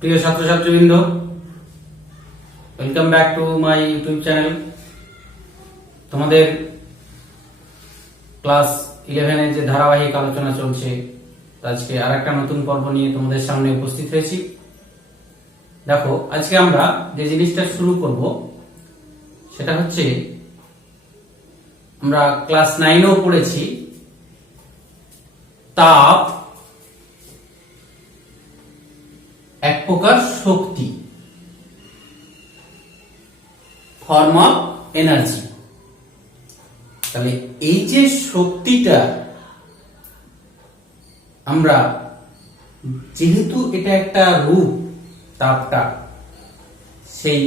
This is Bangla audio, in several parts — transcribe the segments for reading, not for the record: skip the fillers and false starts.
প্রিয় ছাত্রছাত্রীবৃন্দ, welcome back to my YouTube channel. তোমাদের ক্লাস 11 এর যে ধারাবাহিক আলোচনা চলছে, আজকে আরেকটা নতুন পর্ব নিয়ে তোমাদের সামনে উপস্থিত হয়েছি। দেখো, আজকে আমরা যে জিনিসটা শুরু করব সেটা হচ্ছে, আমরা ক্লাস 9এও পড়েছি তাপ এক প্রকার শক্তি, ফর্ম অফ এনার্জি। তাহলে এই যে শক্তিটা, আমরা যেহেতু এটা একটা রূপ, তাপটা, সেই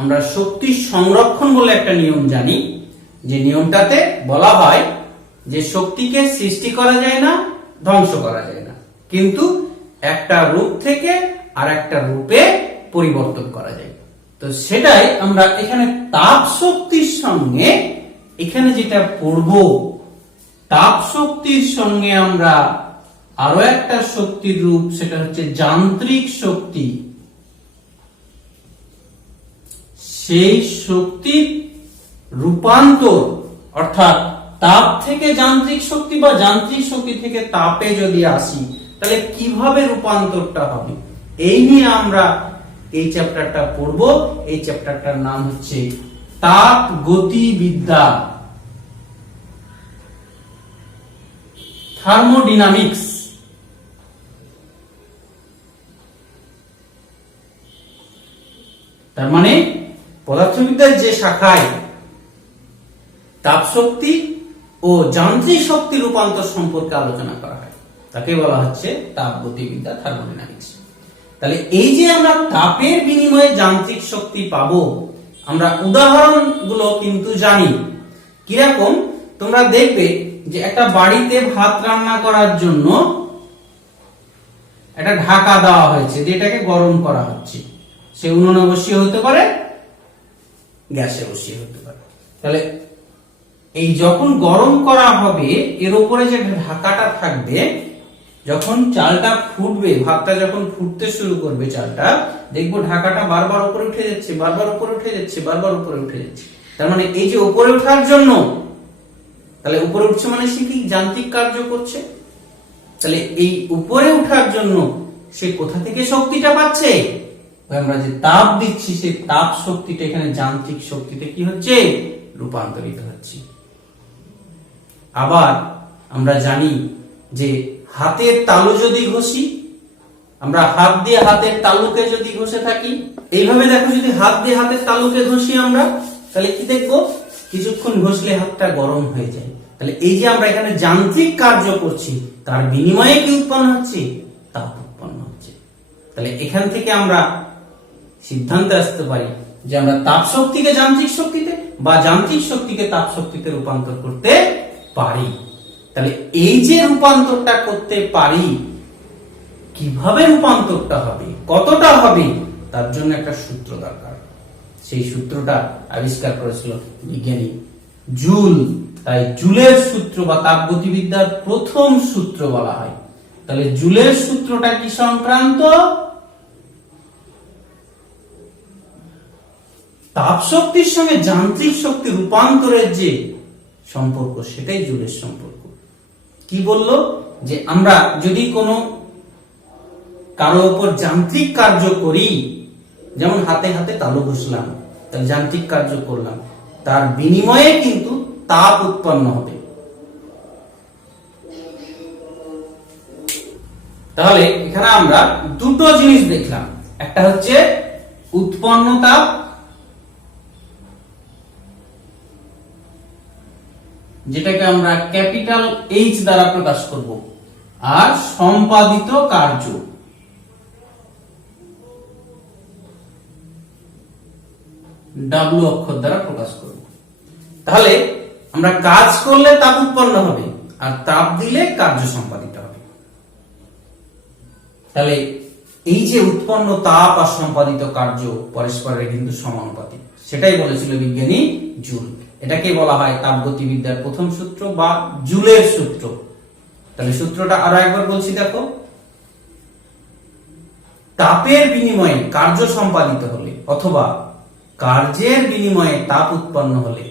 আমরা শক্তি সংরক্ষণ বলে একটা নিয়ম জানি, যে নিয়মটাতে বলা হয় যে শক্তিকে সৃষ্টি করা যায় না, ধ্বংস করা যায় না, কিন্তু একটা রূপ থেকে আর একটা রূপে পরিবর্তন করা যায়। তো সেটাই আমরা এখানে তাপ শক্তির সঙ্গে, এখানে যেটা পড়ব, তাপ শক্তির সঙ্গে আমরা আরো একটা শক্তির রূপ, সেটা হচ্ছে যান্ত্রিক শক্তি। সেই শক্তির রূপান্তর, অর্থাৎ তাপ থেকে যান্ত্রিক শক্তি বা যান্ত্রিক শক্তি থেকে তাপে যদি আসি, তাহলে কিভাবে রূপান্তরটা হবে, এই নিয়ে আমরা এই চ্যাপ্টারটা পড়ব। এই চ্যাপ্টারটার নাম হচ্ছে তাপ গতিবিদ্যা, থার্মোডাইনামিক্স। তার মানে পদার্থবিদ্যার যে শাখায় তাপ শক্তি ও যান্ত্রিক শক্তি রূপান্তর সম্পর্কে আলোচনা করা হয়, তাকে বলা হচ্ছে তাপ গতিবিদ্যা, থার্মোডাইনামিক্স। তাহলে এই যে আমরা তাপের বিনিময়ে যান্ত্রিক শক্তি পাবো, আমরা উদাহরণগুলো কিন্তু জানি। কিরকম, তোমরা দেখবে যে একটা বাড়িতে ভাত রান্না করার জন্য একটা ঢাকা দেওয়া হয়েছে, যেটাকে গরম করা হচ্ছে। সে উনুনে বসিয়ে হতে পারে, গ্যাসে বসিয়ে হতে পারে। তাহলে এই যখন গরম করা হবে, এর উপরে যে ঢাকাটা থাকবে, যখন চালটা ফুটবে, ভাতটা যখন ফুটতে শুরু করবে, চালটা দেখবো ঢাকাটা বারবার উপরে উঠে যাচ্ছে, বারবার উপরে উঠে যাচ্ছে, বারবার উপরে উঠে যাচ্ছে। তার মানে এই যে উপরে ওঠার জন্য, তাহলে উপরে উঠছে মানে সে কি যান্ত্রিক কার্য করছে। তাহলে এই উপরে ওঠার জন্য সে কোথা থেকে শক্তিটা পাচ্ছে? আমরা যে তাপ দিচ্ছি, সেই তাপ শক্তিটা এখানে যান্ত্রিক শক্তিতে কি হচ্ছে? রূপান্তরিত হচ্ছে। আবার আমরা জানি যে হাতের তালু যদি ঘষি, আমরা হাত দিয়ে হাতের তালুকে যদি ঘষে থাকি, এইভাবে দেখো, যদি হাত দিয়ে হাতের তালুকে ঘষি আমরা, তাহলে কি দেখবো? কিছুক্ষণ ঘষলে হাতটা গরম হয়ে যায়। তাহলে এই যে আমরা এখানে যান্ত্রিক কার্য করছি, তার বিনিময়ে কি উৎপন্ন হচ্ছে? তাপ উৎপন্ন হচ্ছে। তাহলে এখান থেকে আমরা সিদ্ধান্তে আসতে পারি যে আমরা তাপ শক্তিকে যান্ত্রিক শক্তিতে বা যান্ত্রিক শক্তিকে তাপ শক্তিতে রূপান্তর করতে পারি। তাহলে এই যে রূপান্তরটা করতে পারি, কিভাবে রূপান্তরটা হবে, কতটা হবে, তার জন্য একটা সূত্র দরকার। সেই সূত্রটা আবিষ্কার করেছিল বিজ্ঞানী জুল। তাই জুলের সূত্র বা তাপগতিবিদ্যার প্রথম সূত্র বলা হয়। তাহলে জুলের সূত্রটা কি সংক্রান্ত? তাপ শক্তির সঙ্গে যান্ত্রিক শক্তি রূপান্তরের যে সম্পর্ক, সেটাই জুলের সম্পর্ক। কি বলল? যে আমরা যদি কোনো কারো উপর যান্ত্রিক কার্য করি, যেমন হাতে হাতে তালু ঘষলাম, তাহলে যান্ত্রিক কার্য করলাম, তার বিনিময়ে কিন্তু তাপ উৎপন্ন হবে। তাহলে এখানে আমরা দুটো জিনিস দেখলাম, একটা হচ্ছে উৎপন্ন তাপ, যেটাকে আমরা ক্যাপিটাল এইচ দ্বারা প্রকাশ করব, আর সম্পাদিত কার্য। ডাব্লিউ অক্ষর দ্বারা প্রকাশ করব। তাহলে আমরা কাজ করলে তাপ উৎপন্ন হবে, আর তাপ দিলে কার্য সম্পাদিত হবে। তাহলে এই যে উৎপন্ন তাপ আর সম্পাদিত কার্য পরস্পরের কিন্তু সমানুপাতিক, সেটাই বলেছিল বিজ্ঞানী জুল। এটাকে বলা হয় তাপগতিবিদ্যার প্রথম সূত্র বা জুলের সূত্র। তাহলে সূত্রটা আরো একবার বলছি, দেখো, তাপের বিনিময়ে কার্য সম্পাদিত হলে অথবা কার্যের বিনিময়ে তাপ উৎপন্ন হলে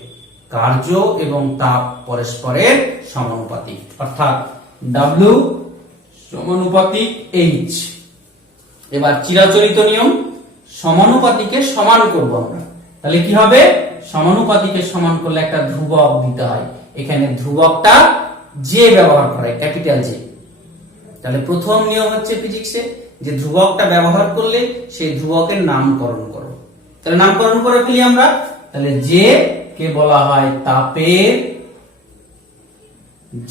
কার্য এবং তাপ পরস্পরের সমানুপাতিক, অর্থাৎ W সমানুপাতিক H। এবার চিরাচরিত নিয়ম, সমানুপাতিকে সমান করব আমরা, তাহলে কি হবে? সমানুপাতিকে সমান করলে একটা ধ্রুবক দিতে হয়, এখানে ধ্রুবকটা জে ব্যবহার করা হয়, ক্যাপিটাল জে। তাহলে প্রথম নিয়ম হচ্ছে ফিজিক্সে যে ধ্রুবকটা ব্যবহার করলে সেই ধ্রুবকের নামকরণ করো। তাহলে নামকরণ করে ফেলি আমরা। তাহলে জে কে বলা হয় তাপের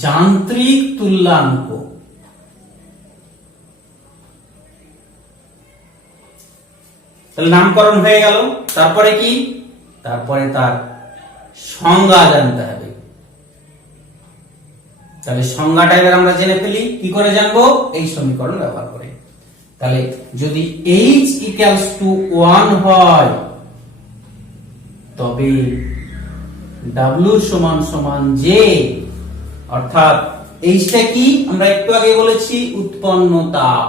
যান্ত্রিক তুল্যাঙ্ক। তাহলে নামকরণ হয়ে গেল। তারপরে কি? তারপরে তার সংজ্ঞা জানতে হবে। তাহলে সংজ্ঞাটা এবার আমরা জেনে ফেলি। কি করে জানবো? এই সমীকরণ ব্যবহার করে। তাহলে যদি H equals to 1 হয় তবে W সমান সমান J, অর্থাৎ এইটা কি? আমরা একটু আগে বলেছি উৎপন্ন তাপ।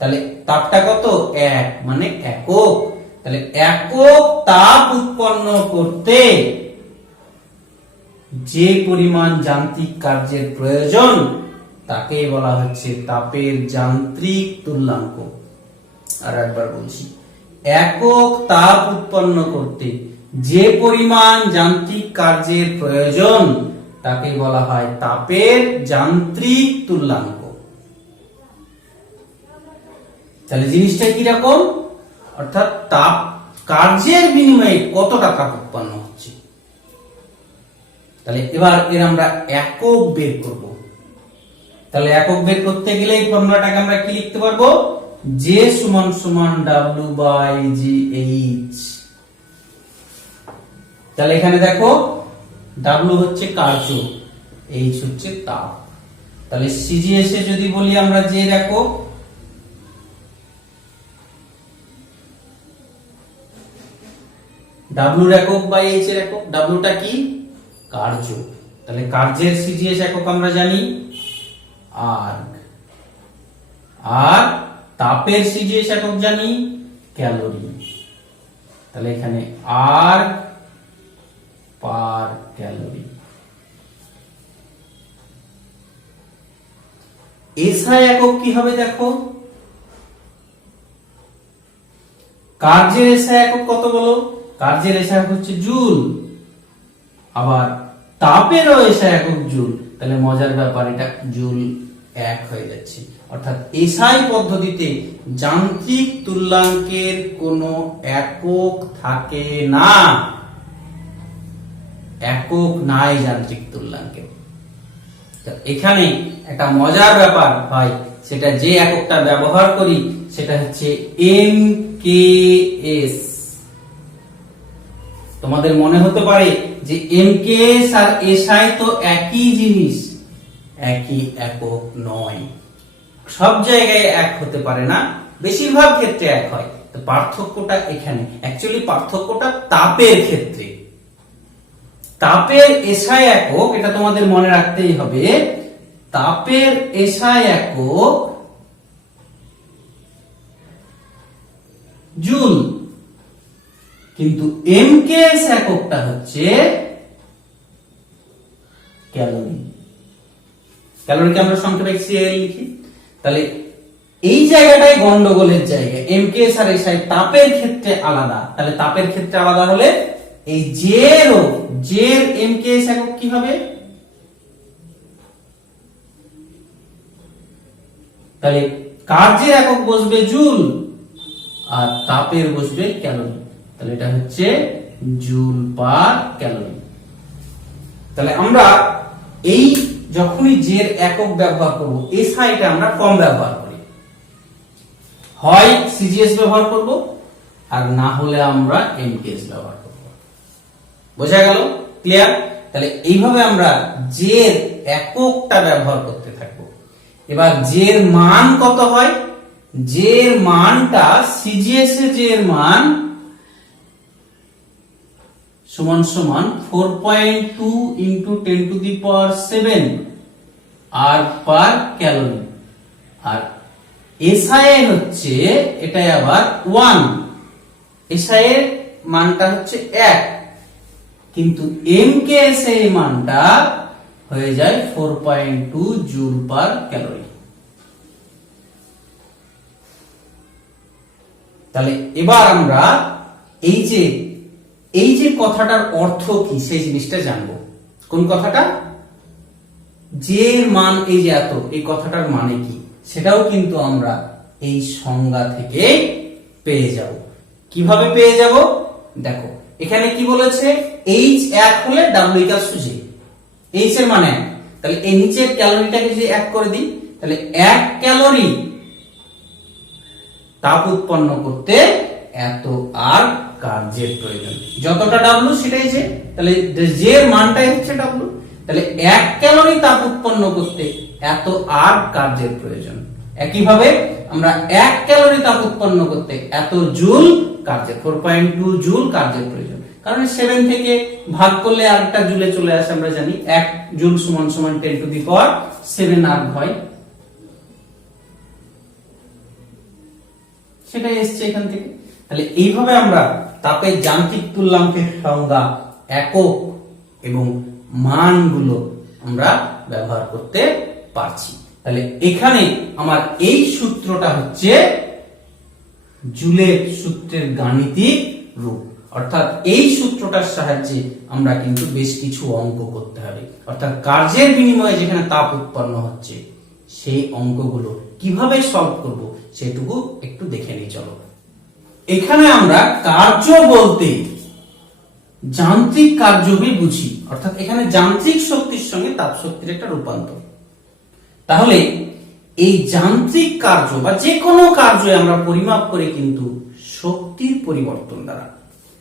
তাহলে তাপটা কত? 1, মানে একক। তাহলে একক তাপ উৎপন্ন করতে যে পরিমাণ যান্ত্রিক কার্যের প্রয়োজন তাকে বলা হচ্ছে তাপের যান্ত্রিক তুল্যাঙ্ক। আর একবার বলছি, একক তাপ উৎপন্ন করতে যে পরিমাণ যান্ত্রিক কার্যের প্রয়োজন তাকে বলা হয় তাপের যান্ত্রিক তুল্যাঙ্ক। তাহলে জিনিসটা কি রকম? অর্থাৎ তাপ কার্যের বিনিময়ে কতটা তাপ উৎপন্ন হচ্ছে। তাহলে এবার এর আমরা একক বের করব। তাহলে একক বের করতে গেলে এই ফর্মুলাটাকে আমরা কি লিখতে পারবো? J সমান সমান W/GH। তাহলে এখানে দেখো W হচ্ছে কার্য, H হচ্ছে তাপ। তাহলে CGS এ যদি বলি আমরা J দেখো, W এর একক বাই H এর একক। W টা কি? কার্য। তাহলে কার্যের CGS একক আমরা জানি আর্গ, আর তাপের CGS একক জানি ক্যালোরি। তাহলে এখানে আর্গ পার ক্যালোরি। SI একক কি হবে দেখো? কার্যের SI একক কত বলো? কার্যের SI একক হচ্ছে জুল, আবার তাপেরও SI একক জুল। তাহলে মজার ব্যাপার, এটা জুল 1 হয়ে যাচ্ছে। অর্থাৎ SI পদ্ধতিতে যান্ত্রিক তুল্যাঙ্কের কোনো একক থাকে না, একক নাই যান্ত্রিক তুল্যাঙ্কে। এখানে একটা মজার ব্যাপার হয়, সেটা যে এককটা ব্যবহার করি সেটা হচ্ছে MKS। তোমাদের মনে হতে পারে যে MKS আর SI তো একই জিনিস, একই একক নয়। সব জায়গায় এক হতে পারে না, বেশিরভাগ ক্ষেত্রে এক হয়। তো পার্থক্যটা এখানে, অ্যাকচুয়ালি পার্থক্যটা তাপের ক্ষেত্রে। তাপের SI একক, এটা তোমাদের মনে রাখতেই হবে, তাপের SI একক জুল, কিন্তু MKS এককটা হচ্ছে ক্যালোরি। ক্যালোরিকে আমরা সংক্ষেপে CL লিখি। তাহলে এই জায়গাটাই গন্ডগোলের জায়গা। MKS আর SI তাপের ক্ষেত্রে আলাদা। তাহলে তাপের ক্ষেত্রে আলাদা হলে এই জের MKS একক কি হবে? তাহলে কার্যের একক বসবে জুল আর তাপের বসবে ক্যালোরি। তাহলে এটা হচ্ছে জুল পার ক্যালোরি। তাহলে আমরা এই যখনই জের একক ব্যবহার করব, SI টা আমরা কম ব্যবহার করি, হয় CGS ব্যবহার করব আর না হলে আমরা MKS ব্যবহার করব। বোঝা গেল? ক্লিয়ার? তাহলে এইভাবে আমরা জের এককটা ব্যবহার করতে থাকবো। এবার জের মান কত হয়? জের মানটা CGS এ জের মান সমান সমান 4.2 into 10 to the power 7 আর পার ক্যালোরি, আর এসআই হচ্ছে এটাই আবার 1, এসআই এর মানটা হচ্ছে 1, কিন্তু এমকেএসআই এর মানটা হয়ে যায় 4.2 জুল পার ক্যালোরি। তাহলে এবার আমরা এই যে কথাটার অর্থ কি সেই জিনিসটা জানবো। কোন কথাটা? যে মান এই যে এত, এই কথাটার মানে কি সেটাও কিন্তু আমরা এই সংজ্ঞা থেকে পেয়ে যাব। কিভাবে পেয়ে যাব? দেখো এখানে কি বলেছে, এইচ 1 হলে W equals to G, H এর মানে 1, তাহলে এই নিচের ক্যালোরিটাকে যদি 1 করে দিই, তাহলে 1 ক্যালোরি তাপ উৎপন্ন করতে এত আর কার্যের প্রয়োজন। যতটা ডাব্লিউ সেটাই যে, তাহলে যে এর মানটাই হচ্ছে ডাব্লিউ, তাহলে 1 ক্যালোরি তাপ উৎপন্ন করতে এত আর কার্যের প্রয়োজন। একইভাবে আমরা 1 ক্যালোরি তাপ উৎপন্ন করতে এত জুল কার্যের, 4.2 জুল কার্যের প্রয়োজন। কারণ 7 থেকে ভাগ করলে আরেকটা জুলে চলে আসে, আমরা জানি 1 জুল সমান সমান 10 টু দি পাওয়ার 7 আর্গ হয়, সেটাই এসছে এখান থেকে। তাহলে এইভাবে আমরা তাপের যান্ত্রিক তুল্যাঙ্কের সংজ্ঞা, একক এবং মানগুলো আমরা ব্যবহার করতে পারছি। তাহলে এখানে আমার এই সূত্রটা হচ্ছে জুলের সূত্রের গাণিতিক রূপ, অর্থাৎ এই সূত্রটার সাহায্যে আমরা কিন্তু বেশ কিছু অঙ্ক করতে হবে। অর্থাৎ কার্যের বিনিময়ে যেখানে তাপ উৎপন্ন হচ্ছে সেই অঙ্কগুলো কিভাবে সলভ করব সেটুকু একটু দেখে নিই। চলো, এখানে আমরা কার্য বলতে যান্ত্রিক কার্যকে বুঝি, অর্থাৎ এখানে যান্ত্রিক শক্তির সঙ্গে তাপ শক্তির একটা রূপান্তর। তাহলে এই যান্ত্রিক কার্য বা যে কোনো কার্য আমরা পরিমাপ করি কিন্তু শক্তির পরিবর্তন দ্বারা।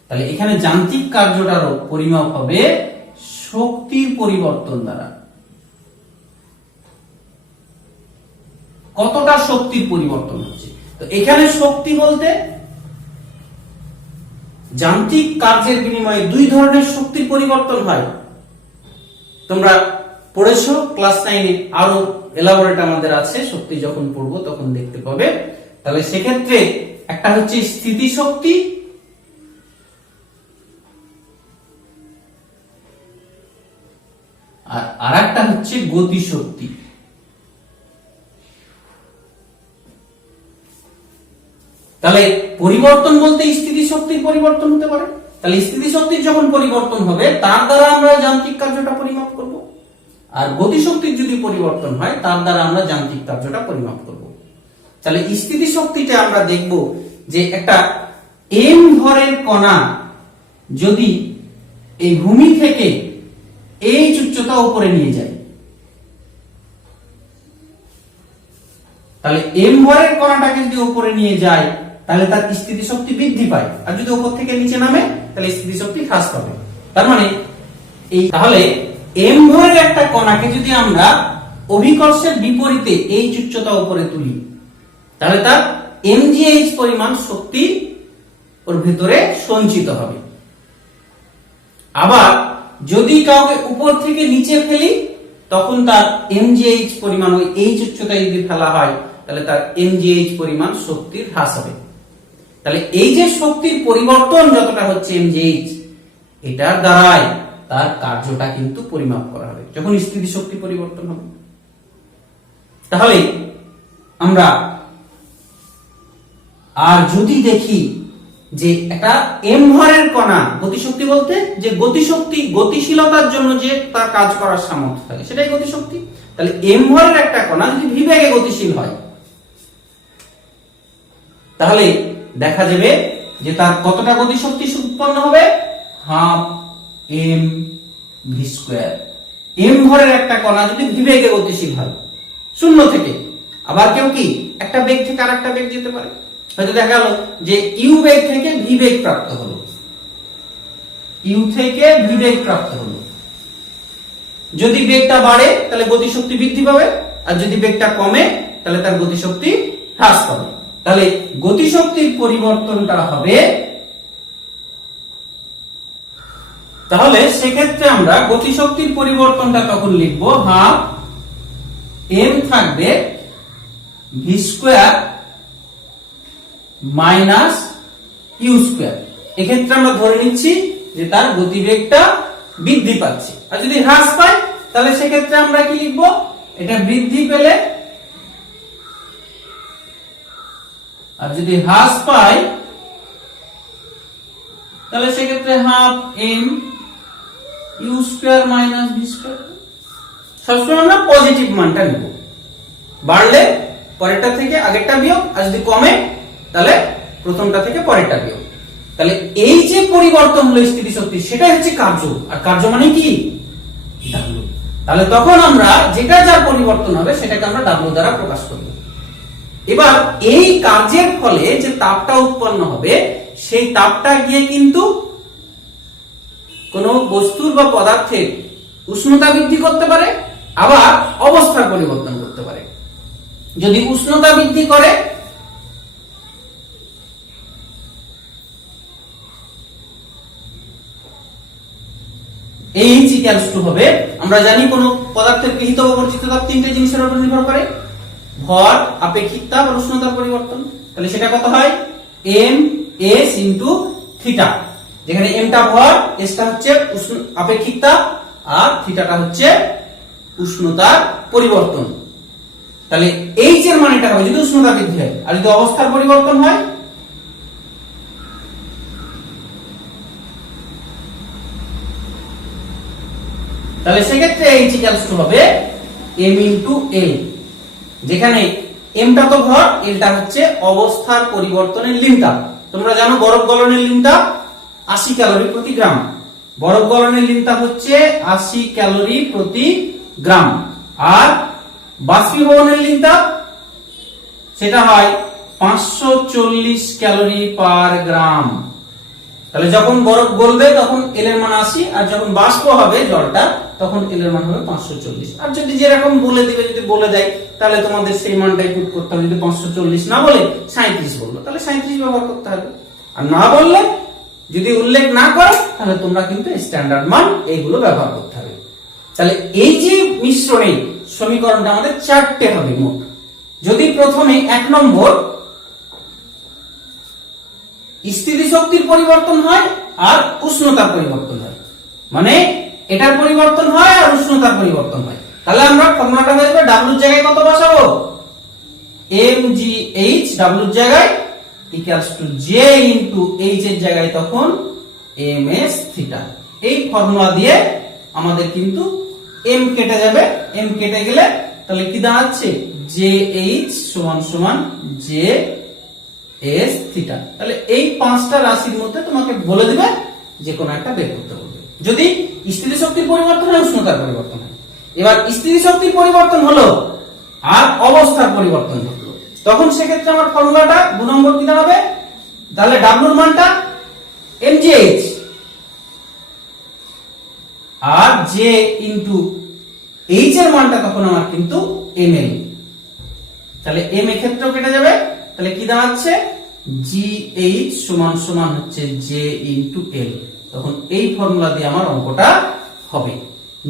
তাহলে এখানে যান্ত্রিক কার্যটারও পরিমাপ হবে শক্তির পরিবর্তন দ্বারা। কতটা শক্তির পরিবর্তন হচ্ছে, তো এখানে শক্তি বলতে যান্ত্রিক কার্যের বিনিময়ে 2 ধরনের শক্তির পরিবর্তন হয়। তোমরা পড়েছো ক্লাস 9-এ, আরো এলাবোরেট আমাদের আছে, শক্তি যখন পড়বো তখন দেখতে পাবে। তাহলে সেক্ষেত্রে একটা হচ্ছে স্থিতি শক্তি, আর আরেকটা হচ্ছে গতি শক্তি। তাহলে পরিবর্তন বলতে স্থিতি শক্তির পরিবর্তন হতে পারে। তাহলে স্থিতি শক্তির যখন পরিবর্তন হবে তার দ্বারা আমরা যান্ত্রিক কার্যটা পরিমাপ করব, আর গতি শক্তির যদি পরিবর্তন হয় তার দ্বারা আমরা যান্ত্রিক কার্যটা পরিমাপ করব। তাহলে স্থিতি শক্তিতে আমরা দেখব যে একটা m ভরের কণা যদি এই ভূমি থেকে এই উচ্চতা উপরে নিয়ে যায়, তাহলে m ভরের কণাটাকে যদি উপরে নিয়ে যায় তাহলে তার স্থিতি শক্তি বৃদ্ধি পায়, আর যদি উপর থেকে নিচে নামে তাহলে স্থিতি শক্তি হ্রাস পাবে। তার মানে তাহলে m ভরের একটা কণাকে যদি আমরা অভিকর্ষের বিপরীতে এই উচ্চতা উপরে তুলি তাহলে তার mgh পরিমাণ শক্তি ওর ভিতরে সঞ্চিত হবে। আবার যদি কাউকে উপর থেকে নিচে ফেলি তখন তার mgh পরিমাণ, ওই h উচ্চতায় যদি ফেলা হয় তাহলে তার mgh পরিমাণ শক্তির হ্রাস হবে। তাহলে এই যে শক্তির পরিবর্তন যতটা হচ্ছে mgh, এটার দ্বারাই তার কার্যটা কিন্তু পরিমাপ করা হবে যখন স্থিতি শক্তি পরিবর্তন হবে। তাহলে আমরা আর যদি দেখি যে একটা m ভরের কণা, গতিশক্তি বলতে যে গতিশক্তি, গতিশীলতার জন্য যে তার কাজ করার সামর্থ্য থাকে সেটাই গতিশক্তি। তাহলে m ভরের একটা কণা যদি v বেগে গতিশীল হয় তাহলে দেখা যাবে যে তার কতটা গতিশক্তি উৎপন্ন হবে, half m v square. m ভরের একটা কণা যদি v বেগে গতিশীল হয় শূন্য থেকে, আবার কেউ কি একটা বেগ থেকে আরেকটা বেগ যেতে পারে, হয়তো দেখা গেল যে u বেগ থেকে v বেগ প্রাপ্ত হলো, u থেকে v বেগ প্রাপ্ত হলো। যদি বেগটা বাড়ে তাহলে গতিশক্তি বৃদ্ধি পাবে, আর যদি বেগটা কমে তাহলে তার গতিশক্তি হ্রাস পাবে। তাহলে গতিশক্তির পরিবর্তনটা হবে, তাহলে সেক্ষেত্রে আমরা গতিশক্তির পরিবর্তনটা তখন লিখবো হাফ m থাকবে v square minus u square. এক্ষেত্রে আমরা ধরে নিচ্ছি যে তার গতিবেগটা বৃদ্ধি পাচ্ছে। আর যদি হ্রাস পায় তাহলে সেক্ষেত্রে আমরা কি লিখব, এটা বৃদ্ধি পেলে, আর যদি হ্রাস পায় তাহলে সেক্ষেত্রে half m u square minus v square. সবসময় আমরা পজিটিভ মানটা নেব, বাড়লে পরেরটা থেকে আগেরটা বিয়োগ, আর যদি কমে তাহলে প্রথমটা থেকে পরেরটা বিয়োগ। তাহলে এই যে পরিবর্তন হলো স্থিতিশক্তি, সেটাই হচ্ছে কার্য, আর কার্য মানে কি, ডাব্লিউ। তাহলে তখন আমরা যেটা যার পরিবর্তন হবে সেটাকে আমরা ডাব্লিউ দ্বারা প্রকাশ করব। এবার এই কার্যের ফলে যে তাপটা উৎপন্ন হবে সেই তাপটা গিয়ে কিন্তু কোন বস্তুর বা পদার্থের উষ্ণতা বৃদ্ধি করতে পারে, আবার অবস্থার পরিবর্তন করতে পারে। যদি উষ্ণতা বৃদ্ধি করে H equals to হবে, আমরা জানি কোন পদার্থের গৃহীত ও বর্জিত তাপ তিনটে জিনিসের উপর নির্ভর করে, ভর, আপেক্ষিক তাপ আর উষ্ণতার পরিবর্তন। তাহলে সেটা কত হয়, ms ইনটু থিটা, যেখানে m টা ভর, s টা হচ্ছে আপেক্ষিক তাপ, আর থিটাটা হচ্ছে উষ্ণতার পরিবর্তন। তাহলে h এর মানেটা হবে যদি উষ্ণতা বৃদ্ধি হয়, আর যদি অবস্থার পরিবর্তন হয় তাহলে সেক্ষেত্রে h equals to হবে m ইনটু l, যেখানে m টা তো ভর, l টা হচ্ছে অবস্থার পরিবর্তনের লিনতাপ। তোমরা জানো বরফ গলনের লিনতাপ 80 ক্যালোরি প্রতি গ্রাম, বরফ গলনের লিনতাপ হচ্ছে 80 ক্যালোরি প্রতি গ্রাম, আর বাষ্পীভবনের লিনতাপ সেটা হয় 540 ক্যালোরি পার গ্রাম। তাহলে যখন বরফ গলবে তখন এল এর মান 80, আর যখন বাষ্প হবে জলটা তখন এল এর মান হবে 540। আর যদি যেরকম বলে দিবে, যদি বলে দেয় তাহলে তোমাদের সেই মানটাই পুট করতে হবে। যদি 540 না বলে 37 বললো তাহলে 37 ব্যবহার করতে হবে, আর না বললে যদি উল্লেখ না করে তাহলে তোমরা কিন্তু স্ট্যান্ডার্ড মান এইগুলো ব্যবহার করতে হবে। তাহলে এই যে মিশ্রণে সমীকরণটা আমাদের চারটে হবে মোট। যদি প্রথমে 1 নম্বর স্থিতিশক্তির পরিবর্তন হয় আর উষ্ণতার পরিবর্তন হয়, মানে এটার পরিবর্তন হয় আর উষ্ণতার পরিবর্তন হয়, তাহলে আমরা ফর্মুলাটা হয়ে যাবে w এর জায়গায় কত বসাবো, mgh w এর জায়গায় equals to j into h এর জায়গায় তখন ms থিটা। এই ফর্মুলা দিয়ে আমাদের কিন্তু m কেটে যাবে, m কেটে গেলে তাহলে কি দাঁড়াচ্ছে, jh সমান সমান j s থিটা। তাহলে এই পাঁচটা রাশির মধ্যে তোমাকে বলে দিবে যে কোন একটা বের করতে বলবে। যদি স্থিতিশক্তির পরিবর্তন হয়, উষ্ণতার পরিবর্তন হয়, এবার স্থিতিশক্তির পরিবর্তন হলো আর অবস্থার পরিবর্তন ঘটলো, তখন সেক্ষেত্রে আমার ফর্মুলাটা 2 নম্বর কি দাঁড়াবে, তাহলে w এর মানটা mgh আর j ইনটু h এর মানটা তখন আমার কিন্তু ml। তাহলে m এর ক্ষেত্রেও কেটে যাবে, তাহলে কি দাঁড়াচ্ছে, gh সমান সমান হচ্ছে j ইনটু l। তখন এই ফর্মুলা দিয়ে আমার অঙ্কটা হবে।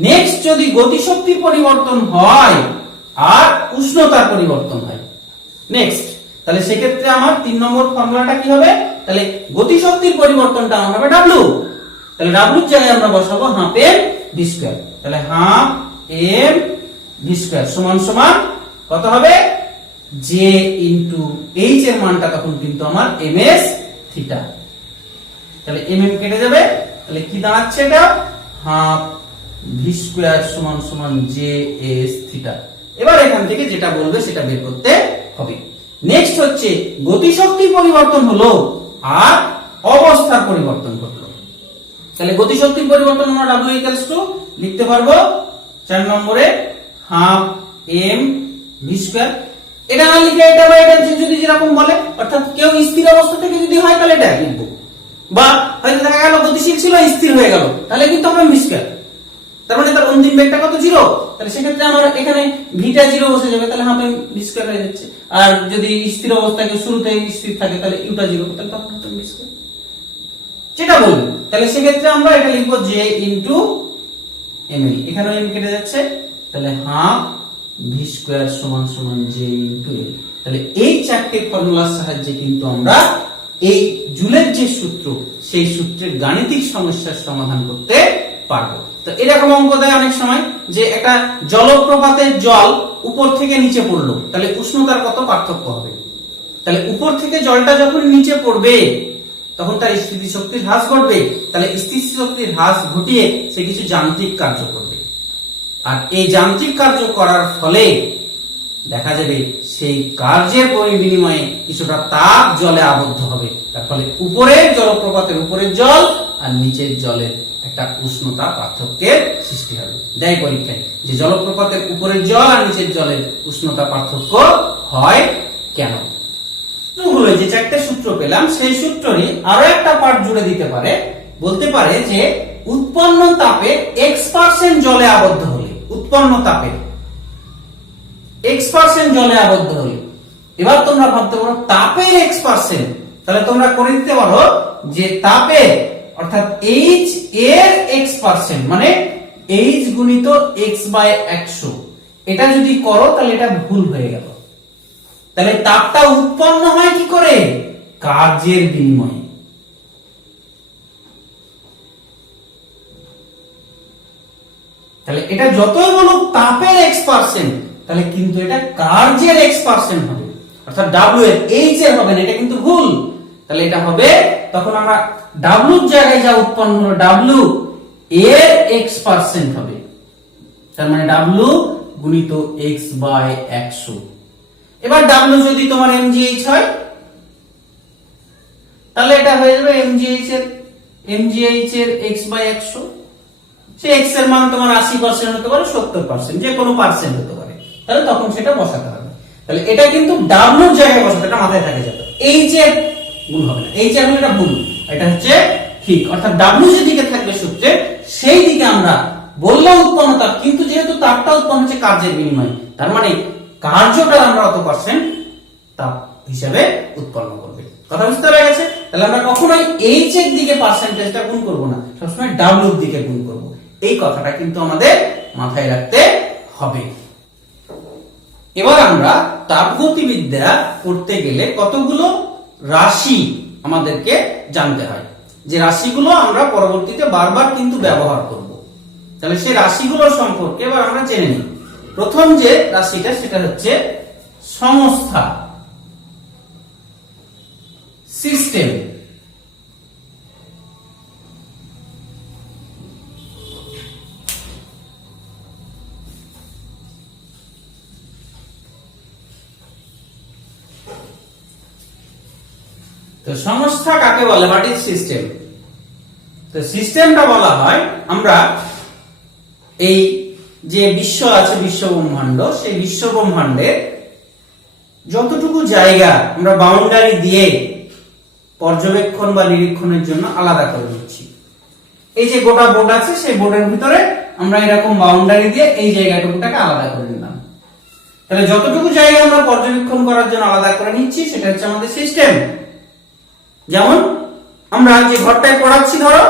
নেক্সট যদি গতিশক্তির পরিবর্তন হয় আর উষ্ণতার পরিবর্তন হয়, নেক্সট তাহলে সেক্ষেত্রে আমার 3 নম্বর ফর্মুলাটা কি হবে, তাহলে গতিশক্তির পরিবর্তনটা আমার হবে w। তাহলে w এর জায়গায় আমরা বসাবো হাফ m v স্কয়ার। তাহলে হাফ m v স্কয়ার সমান সমান কত হবে, j ইনটু h এর মানটা তখন কিন্তু আমার ms থিটা। তাহলে mm কেটে যাবে, তাহলে কি দাঁড়াচ্ছে, এটা হাফ v স্কয়ার সমান সমান js থিটা। এবার এখান থেকে যেটা বলবে সেটা বের করতে হবে। নেক্সট হচ্ছে গতিশক্তির পরিবর্তন হলো আর অবস্থার পরিবর্তন ঘটলো। তাহলে গতিশক্তির পরিবর্তন আমরা w ইকুয়ালস টু লিখতে পারবো 4 নম্বরে হাফ m v স্কয়ার। এটা না লিখে এটা বা এটা যদি যেরকম বলে, অর্থাৎ কেউ স্থির অবস্থা থেকে যদি হয় তাহলে এটা লিখবো, বা হয়তো দেখা গেল গতিশীল ছিল স্থির হয়ে গেল তাহলে কিন্তু হবে v স্কয়ার, তার মানে তার অন্তিম বেগটা কত, 0। তাহলে সেক্ষেত্রে আমার এখানে ভিটা 0 বসে যাবে, তাহলে হাফ m v স্কয়ার হয়ে যাচ্ছে। আর যদি স্থির অবস্থায় শুরুতে স্থির থাকে তাহলে ইউটা 0, তাহলে তখন হবে v স্কয়ার, যেটা বলবো। তাহলে সেক্ষেত্রে আমরা এটা লিখবো j ইনটু ml, এখানে m কেটে যাচ্ছে, তাহলে হাফ v স্কয়ার সমান সমান j ইনটু l। তাহলে এই চারটে ফর্মুলার সাহায্যে কিন্তু আমরা এই জুলের যে সূত্র সেই সূত্রের গাণিতিক সমস্যার সমাধান করতে পারবো। তো এরকম অঙ্ক দেয় অনেক সময় যে একটা জলপ্রপাতের জল উপর থেকে নিচে পড়লো, তাহলে উষ্ণতার কত পার্থক্য হবে। তাহলে উপর থেকে জলটা যখন নিচে পড়বে তখন তার স্থিতিশক্তির হ্রাস ঘটবে, তাহলে স্থিতিশক্তির হ্রাস ঘটিয়ে সে কিছু যান্ত্রিক কার্য করবে, আর এই যান্ত্রিক কার্য করার ফলে দেখা যাবে সেই কার্যের বিনিময়ে কিছুটা তাপ জলে আবদ্ধ হবে, তার ফলে উপরের জলপ্রপাতের উপরের জল আর নিচের জলের একটা উষ্ণতা পার্থক্যের সৃষ্টি হবে। দেয় পরীক্ষায় যে জলপ্রপাতের উপরের জল আর নিচের জলের উষ্ণতা পার্থক্য হয় কেন। হলো যে চারটে সূত্র পেলাম, সেই সূত্রই আরো একটা পার্ট জুড়ে দিতে পারে, বলতে পারে যে উৎপন্ন তাপে x% জলে আবদ্ধ হলে, উৎপন্ন তাপে x% জলে আবদ্ধ হলে, এবার তোমরা ভাবতে পারো তাপের x%, তাহলে তোমরা করে দিতে পারো যে তাপের অর্থাৎ h এর x% মানে h গুণিত x/100, এটা যদি করো তাহলে এটা ভুল হয়ে গেল। তাহলে তাপটা উৎপন্ন হয় কি করে? কার্যের বিনিময়ে। তাহলে এটা যতই বলুক তাপের x%, তাহলে কিন্তু এটা কার্যের x% হবে, অর্থাৎ w এর, h এর হবে না, এটা কিন্তু ভুল। তাহলে এটা হবে, তখন আমরা w এর জায়গায় যা উৎপন্ন হলো w এর x% হবে, তার মানে w গুণিত x/100। এবার w যদি তোমার mgh হয় তাহলে এটা হয়ে যাবে mgh এর x/100। সে x এর মান তোমার 80% হতে পারে, 70%, যে কোনো পার্সেন্ট হতে পারে, তাহলে তখন সেটা বসাতে হবে। তাহলে এটা কিন্তু w এর জায়গায় বসাতে, এটা মাথায় থাকে যাবে, h এর গুণ হবে না, h এর গুণ এটা ভুল, এটা হচ্ছে ঠিক, অর্থাৎ w যেদিকে থাকবে সূত্রে সেই দিকে আমরা বললাম উৎপন্ন তাপ, কিন্তু যেহেতু তাপটা উৎপন্ন হচ্ছে কার্যের বিনিময়ে, তার মানে কার্যটা আমরা অত পার্সেন্ট তাপ হিসেবে উৎপন্ন করবে। কথা বুঝতে পেরে গেছে? তাহলে আমরা কখনোই h এর দিকে পার্সেন্টেজটা গুণ করব না, সবসময় w এর দিকে গুণ করব। এই কথাটা কিন্তু আমাদের মাথায় রাখতে হবে। এবার আমরা তাপগতিবিদ্যা করতে গেলে কতগুলো রাশি আমাদেরকে জানতে হয়, যে রাশিগুলো আমরা পরবর্তীতে বারবার কিন্তু ব্যবহার করব। তাহলে সেই রাশিগুলো সম্পর্কে এবার আমরা জেনে নিই। প্রথম যে রাশিটা সেটা হচ্ছে সংস্থা, সিস্টেম। তো সংস্থা কাকে বলে? What is system? তো সিস্টেমটা বলা হয় আমরা এই যে বিশ্ব আছে, বিশ্ব ব্রহ্মাণ্ড, সেই বিশ্ব ব্রহ্মাণ্ডে যতটুকু জায়গা আমরা বাউন্ডারি দিয়ে পর্যবেক্ষণ বা নিরীক্ষণের জন্য আলাদা করে নিচ্ছি। এই যে গোটা বোর্ড আছে, সেই বোর্ডের ভিতরে আমরা এরকম বাউন্ডারি দিয়ে এই জায়গাটুকুটাকে আলাদা করে নিলাম। তাহলে যতটুকু জায়গা আমরা পর্যবেক্ষণ করার জন্য আলাদা করে নিচ্ছি সেটা হচ্ছে আমাদের সিস্টেম। যেমন আমরা যে ঘরটায় পড়াচ্ছি ধরো,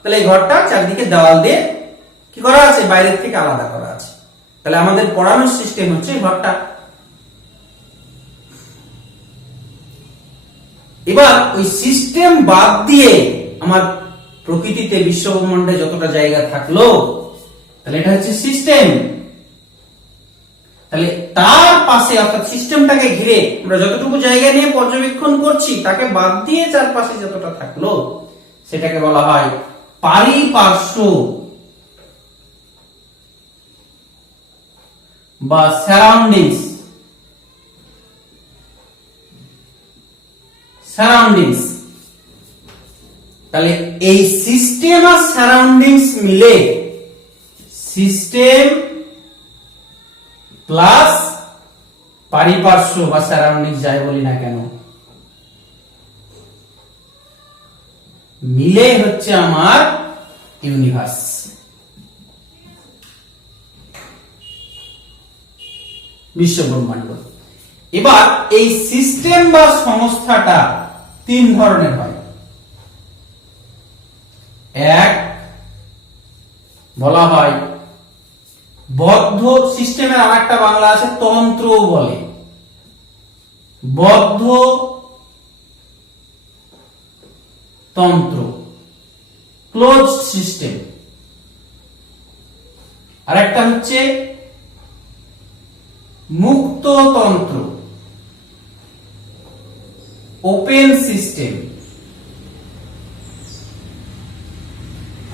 তাহলে এই ঘরটা চারদিকে দেওয়াল দিয়ে কি করা আছে? বাইরের থেকে আলাদা করা আছে। তাহলে আমাদের পড়ানোর সিস্টেম হচ্ছে ঘরটা। এবার ওই সিস্টেম বাদ দিয়ে আমার প্রকৃতিতে বিশ্ব ব্রহ্মাণ্ডে যতটা জায়গা থাকলো, তাহলে এটা হচ্ছে সিস্টেম। তাহলে তার পাশে অর্থাৎ সিস্টেমটাকে ঘিরে আমরা যতটুকু জায়গা নিয়ে পর্যবেক্ষণ করছি তাকে বাদ দিয়ে চারপাশে যতটা থাকলো সেটাকে বলা হয় পারিপার্শ্ব বা সারাউন্ডিংস। সারাউন্ডিংস, তাহলে এই সিস্টেম আর সারাউন্ডিংস মিলে সিস্টেম প্লাস পারিপার্শ্ব বা সারাউন্ডিংস যাই বলি না কেন, মিলে হচ্ছে আমার ইউনিভার্স। বিশ্ব ব্রহ্মাণ্ড। এবার এই সিস্টেম বা সংস্থাটা তিন ধরনের হয়। এক, বলা হয় বদ্ধ। সিস্টেমের আরেকটা বাংলা আছে তন্ত্র বলে। বদ্ধ তন্ত্র, ক্লোজড সিস্টেম। আর একটা হচ্ছে মুক্ত তন্ত্র, ওপেন সিস্টেম।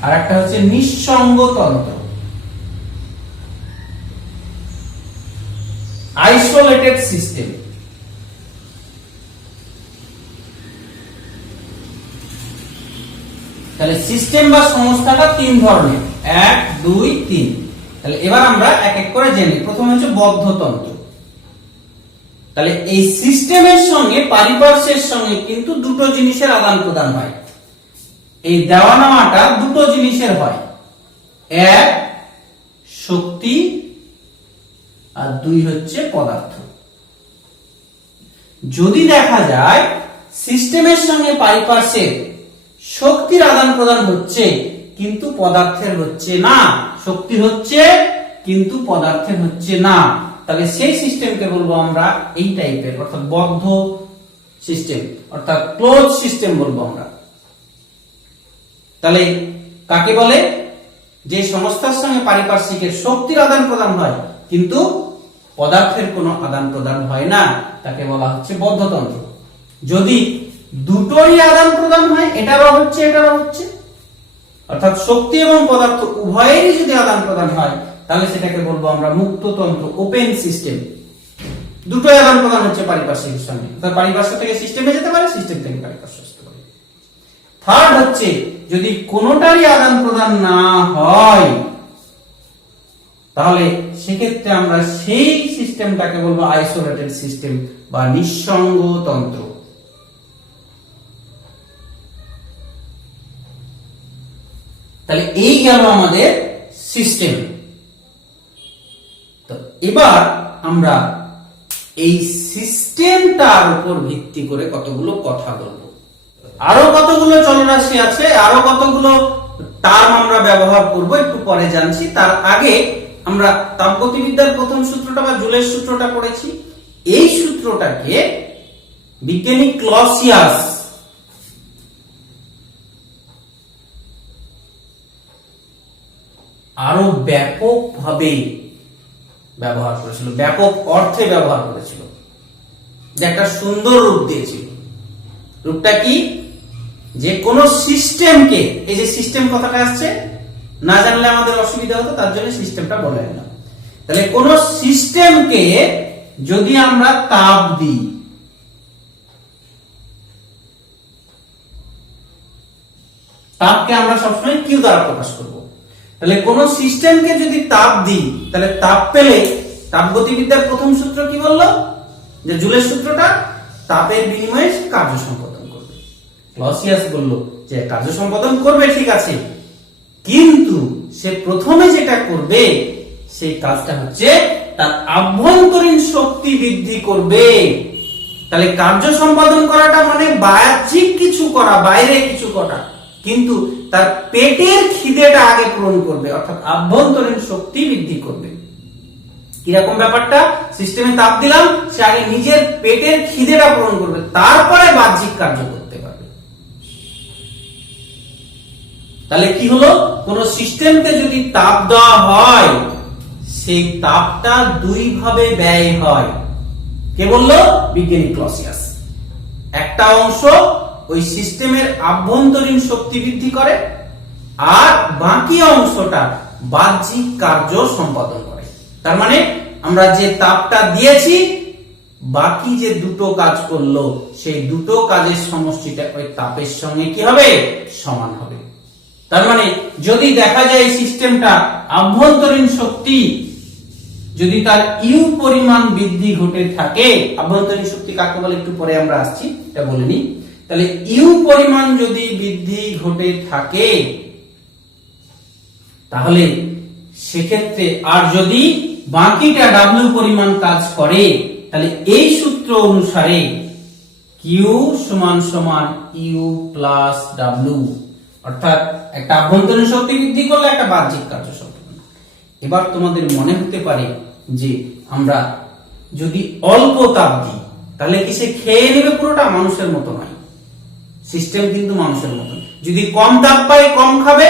আর একটা হচ্ছে নিঃসঙ্গ তন্ত্র, আইসোলেটেড সিস্টেম। তাহলে সিস্টেম বা সংস্থাটা তিন ধরনের, 1 2 3। তাহলে এবার আমরা এক এক করে জেনে নিই। প্রথমে হচ্ছে বদ্ধতন্ত্র। তাহলে এই সিস্টেমের সঙ্গে পারিপার্শ্বের সঙ্গে কিন্তু দুটো জিনিসের আদান প্রদান হয়। এই দেওয়া নেওয়াটা দুটো জিনিসের হয়, 1 শক্তি আর 2 হচ্ছে পদার্থ। যদি দেখা যায় সিস্টেমের সঙ্গে পারিপার্শ্বের শক্তির আদান প্রদান হচ্ছে কিন্তু পদার্থের হচ্ছে না, শক্তি হচ্ছে কিন্তু পদার্থের হচ্ছে না, তাহলে সেই সিস্টেমকে বলবো আমরা এই টাইপের, অর্থাৎ বদ্ধ সিস্টেম, অর্থাৎ ক্লোজ সিস্টেম বলবো আমরা। তাহলে কাকে বলে? যে সংস্থার সঙ্গে পারিপার্শ্বিকের শক্তির আদান প্রদান হয় কিন্তু পদার্থের কোনো আদান প্রদান হয় না, তাকে বলা হচ্ছে বদ্ধতন্ত্র। যদি দুটোরই আদান প্রদান হয়, এটারও হচ্ছে এটারও হচ্ছে, অর্থাৎ শক্তি এবং পদার্থ উভয়েরই যদি আদান প্রদান হয়, তাহলে সেটাকে বলবো আমরা মুক্ততন্ত্র, ওপেন সিস্টেম। দুটোই আদান প্রদান হচ্ছে পারিপার্শ্বিকের সঙ্গে, অর্থাৎ পারিপার্শ্ব থেকে সিস্টেমে যেতে পারে, সিস্টেম থেকে পারিপার্শ্বে আসতে পারে। থার্ড হচ্ছে যদি কোনোটারই আদান প্রদান না হয়, তাহলে সেক্ষেত্রে আমরা সেই সিস্টেমটাকে বলবো আইসোলেটেড সিস্টেম বা নিঃসঙ্গ তন্ত্র। তাহলে এই গেল আমাদের সিস্টেম। তো এবার আমরা এই সিস্টেমটার উপর ভিত্তি করে কতগুলো কথা বলবো। আরো কতগুলো চলরাশি আছে, আরো কতগুলো টার্ম আমরা ব্যবহার করব, একটু পরে জানছি। তার আগে আমরা তাপগতিবিদ্যার প্রথম সূত্রটা বা জুলের সূত্রটা পড়েছি। এই সূত্রটাকে বিজ্ঞানী ক্লসিয়াস আরো ব্যাপকভাবে ব্যবহার করেছিল, ব্যাপক অর্থে ব্যবহার করেছিল, যে একটা সুন্দর রূপ দিয়েছিল। রূপটা কি? যে কোন সিস্টেমকে, এই যে সিস্টেম কথাটা আসছে, না জানলে আমাদের অসুবিধা হতো, তার জন্য সিস্টেমটা বলে দিলাম। তাহলে কোন সিস্টেমকে যদি আমরা তাপ দিই, তাপকে আমরা সবসময় কিউ দ্বারা প্রকাশ করব। তাহলে কোন সিস্টেমকে যদি তাপ দিই, তাহলে তাপ পেলে তাপগতিবিদ্যার প্রথম সূত্র কি বললো? যে জুলের সূত্রটা, তাপের বিনিময়ে কার্য সম্পাদন করবে। ক্লসিয়াস বলল যে কার্য সম্পাদন করবে, ঠিক আছে, কিন্তু সে প্রথমে যেটা করবে সেই কাজটা হচ্ছে তার আভ্যন্তরীণ শক্তি বৃদ্ধি করবে। তাহলে কার্য সম্পাদন করাটা মানে বাহ্যিক কিছু করা, বাইরে কিছু করা, কিন্তু তার পেটের খিদেটা আগে পূরণ করবে, অর্থাৎ আভ্যন্তরীণ শক্তি বৃদ্ধি করবে। কিরকম ব্যাপারটা? সিস্টেমে তাপ দিলাম, সে আগে নিজের পেটের খিদেটা পূরণ করবে, তারপরে বাহ্যিক কার্য করতে পারবে। তাহলে কি হলো? কোন সিস্টেমকে যদি তাপ দেওয়া হয়, সেই তাপটা দুই ভাবে ব্যয় হয়। কে বললো? বিজ্ঞানী ক্লসিয়াস। একটা অংশ ওই সিস্টেমের আভ্যন্তরীণ শক্তি বৃদ্ধি করে, আর বাকি অংশটা বাহ্যিক কার্য সম্পাদন করে। তার মানে আমরা যে তাপটা দিয়েছি, বাকি যে দুটো কাজ করলো, সেই দুটো কাজের সমষ্টিটা ওই তাপের সঙ্গে কি হবে? সমান হবে। তার মানে যদি দেখা যায় এই সিস্টেমটা আভ্যন্তরীণ শক্তি যদি তার ইউ পরিমাণ বৃদ্ধি ঘটে থাকে, আভ্যন্তরীণ শক্তি কাকে বলে একটু পরে আমরা আসছি, এটা বলে নিই। তাহলে ইউ পরিমাণ যদি বৃদ্ধি ঘটে থাকে, তাহলে সেক্ষেত্রে আর যদি বাকিটা ডাব্লিউ পরিমাণ কাজ করে, তাহলে এই সূত্র অনুসারে কিউ সমান সমান ইউ প্লাস ডাব্লিউ, অর্থাৎ একটা আভ্যন্তরীণ শক্তি বৃদ্ধি করলে একটা বাহ্যিক কার্য সম্পাদন। এবার তোমাদের মনে হতে পারে যে আমরা যদি অল্প তাপ দিই, তাহলে কি সে খেয়ে নেবে পুরোটা? মানুষের মতো নয়, সিস্টেম কিন্তু মানুষের মতো। যদি কম তাপ পায় কম খাবে,